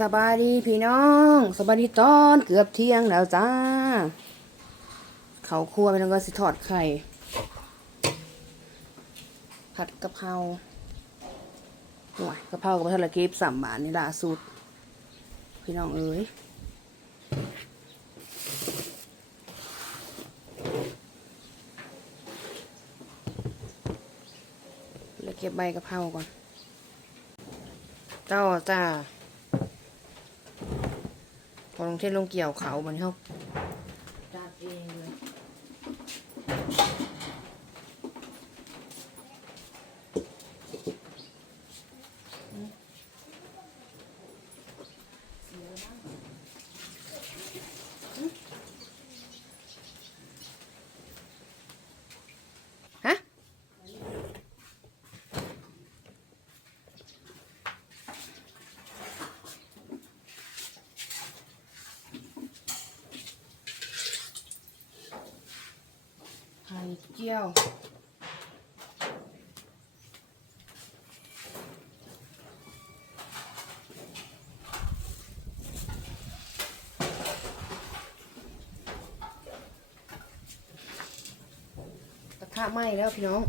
สบายดีพี่น้องสบายดีตอนเกือบเที่ยงแล้วจ้า เขาครัวไปแล้วก็สิทอดไข่ ผัดกะเพราหน่วยกะเพรากับทะเลเก็บสามบาทนี่ล่าสุด พี่น้องเอ้ยแล้วเก็บใบกะเพราก่อนเจ้าจ้า พอลงเทศลงเกี่ยวเขามันเขาจัดเองเลยฮะ ไข่เจียว กระทะไหม้แล้วพี่น้อง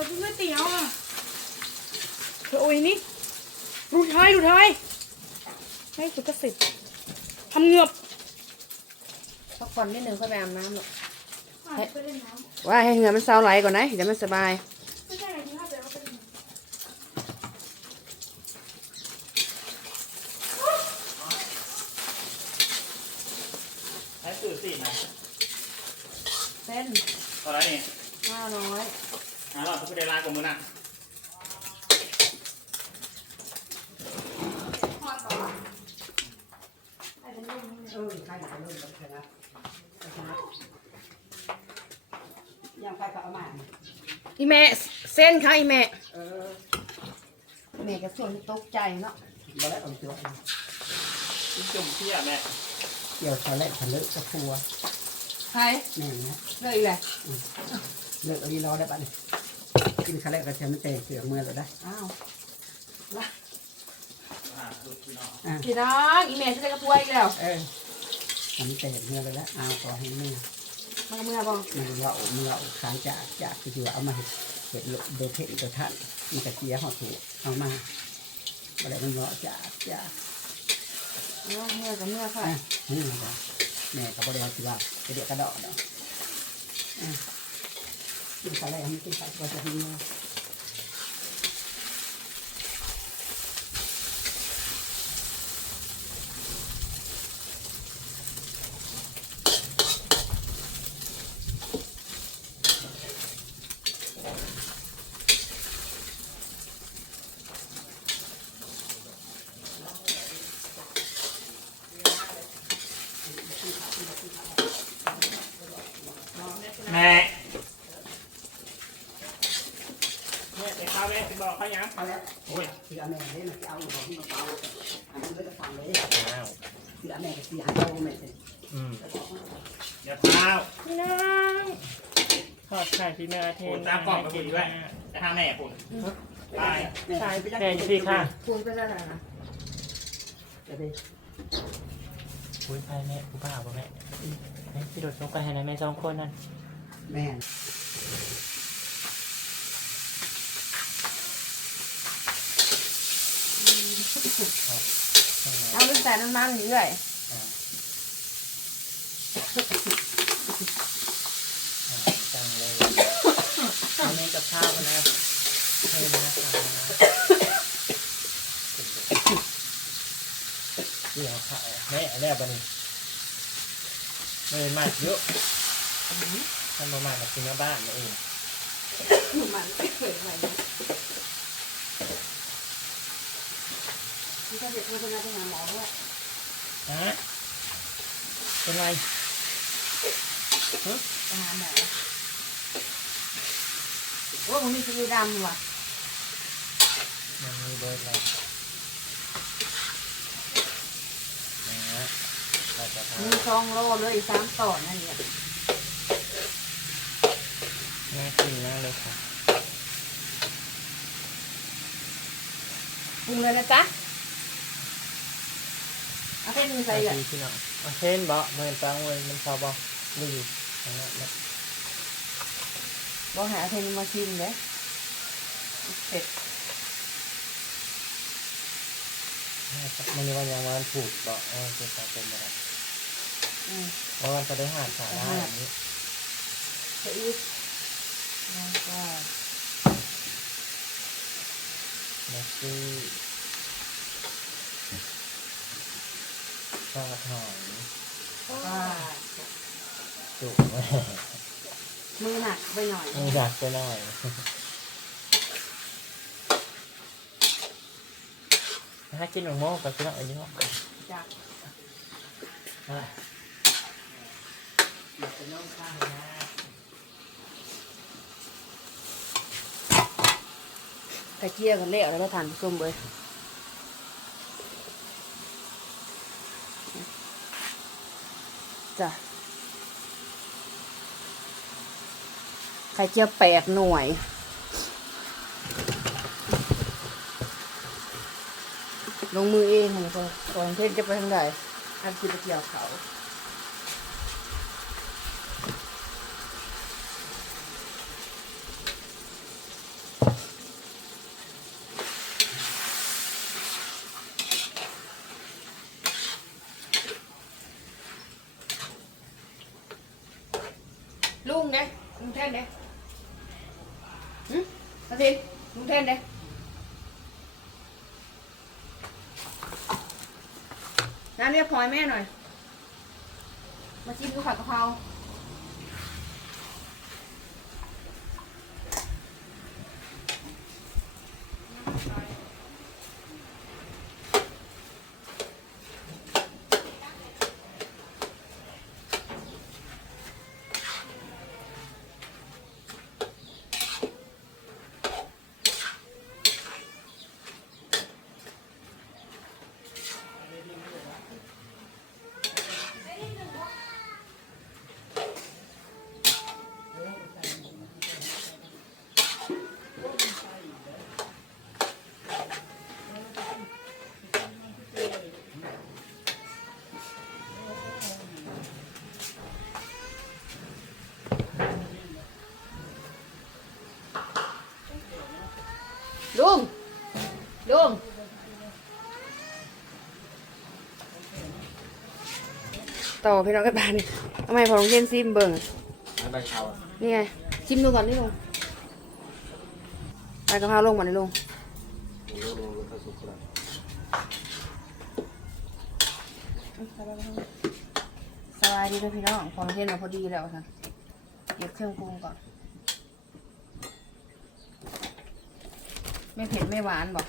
เดี๋ยวพี่ไม่เตี๋ยวอะเธอโอ้ยนี่ดูท้ายดูท้ายให้สุดกระสิบทำเหงือบพักผ่อนนิดนึงค่อยไปอาบน้ำหรอกไปเล่นน้ว่าให้เหงื่อมันเซาไหลก่อนนะเดี๋ยวมันสบายำไม่ใช่อะไรที่ห้าแต่ว่าเป็นใช้สื่อสี่นะเส้นตอนนั้นนี่ห้าน้อย หาหลอดทุกเดลายของมึงอะเออใครหนาเริ่มกับชนะชนะยังไปกับอามานี่อีแม่เส้นค่ะอีแม่เออแม่ก็ส่วนตกใจเนาะมาแล้วเอาตัวจิ้มจุ่มเที่ยแม่เกี่ยวชาเล็กทะเลกระพัวใครแม่นะเลิกอีกเลยเลิกเอาลีรอได้ปะเนี่ย กินชาเล็กกระเทียมไม่เตะเสือเมื่อเราได้อ้าวอ่าดูพี่น้องอะพี่น้องอีแม่จะได้กระปุยอีกแล้วเออมันเตะเมื่อเราได้เอาต่อให้แม่มันก็เมื่อบอกมันเรามันเราขายจากจากคือว่าเอามาเห็ดเห็ดโดเพ่นโดท่านมันกระเจี๊ยหอดถูกเอามาอะไรมันเราจากจากเมื่อเมื่อกับเมื่อค่ะอะนี่นะแม่ก็บริวารที่ว่าไปเด็กกระดอกเนาะ อะกินไปแล้วมันกินไปก็จะมีเนาะ แม่แม่ไปข้าวแม่ไปบอก เขายังเอาแล้วโอ้ยเสือแม่เลยมันจะเอาของที่มาเปล่าอันนั้นก็จะฟังเลยอ้าวเสือแม่ก็เสียเอาแม่เลยอืมเดี๋ยวข้าวพี่น้องทอดไข่พี่แม่เทโอ้ตามกล่องมาคุยด้วยจะทำแม่คุณไปแม่ไปยังแม่พี่ค่ะคุณไปได้ไหนนะจะไปคุยไปแม่กูบ้าป่ะแม่แม่พี่โดดลงไปให้นะแม่สองคนนั่นแม่ เอาตั้งแต่น้ำมันเรื่อยจังเลยทำเองกับข้าวนะเฮ้ยนะคะที่เขาขายแม่แน่ปะนี่ไม่มากเยอะทำปนมาใณกับกินหน้าบ้านเองมันไม่เคยอะไร ถ้าเด็กไม่เป็นไรไปหาหมอด้วยฮะเป็นไรไปหาหมอโอ้มันมีสีดำว่ะมันมีเบอร์อะไรนะฮะเราจะทมีซองโลเลยสามต่อนั่นเนี่ยำน่ากินมากเลยค่ะ ปรุงเลยนะจ๊ะ เอาแค่มือใส่ใส่เลยพี่น้องเอาเช่นบ่เมื่อตังเว้ยมันชอบบ่นี่อันนั้นนะบอกหาเทนมาชิมเลยเสร็จมันนี่วันยังวันถูกบ่เออจะใส่เป็นอะไรอืมเพราะวันจะได้หาดสาระอย่างนี้ใส่อีกแล้วก็แล้วคื อข้าวหอมว่าจุกแม่มือหนักไปหน่อย ไม่อยากไปหน่อยถ้ากินหมูโม่กับกินอะไรนี่หรอจ้ะอะไรอยากจะน้องข้าวนะไข่เจียวกันเละแล้วก็ทานส้มเลย จ้ะไข่เจียวแปดหน่วย ลงมือเองของคนก่อนเทศจะไปทางใดอันที่ไปเกี่ยวเขา ลุงเด้ลุงแท่นเด้หึมาทิตย์ลุงแท่นเด้น้ำเรียกพลอยแม่หน่อย มาชิมดูผัดกะเพราลุง ลุง ต่อพี่น้องกันบ้านนี่ทำไมพอลองเย็นซิมเบิ่งใบชาวนี่ไงชิมดูก่อนนี่ลุงไปกะเพราลงมานี่ลุงสบายดีเลยพี่น้องพอลองเย็นมาพอดีแล้วค่ะเก็บเครื่องปรุงก่อน ไม่เผ็ดไม่หวานบอก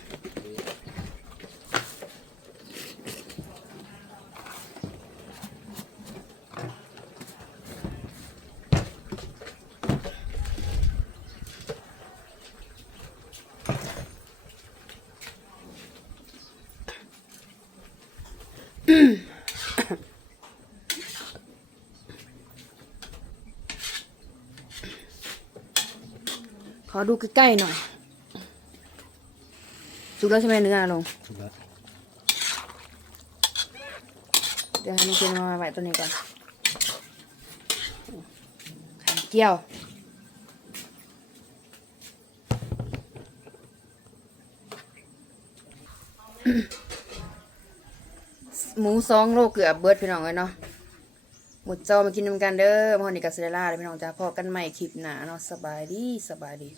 ขอดูใกล้ๆหน่อย สุกแล้วใช่ไหมเนื้อลงเดี๋ยวให้มันกินมาไว้ตัวนี้ก่อนไข่เจียว หมูสองโลเกือบเบิดพี่น้องเลยเนาะ หมดจอมากินนำกันเด้อมอนี่กับเซเดล่าเลยพี่น้องจ้าพอกันใหม่คลิปหนาเนาะสบายดีสบายดี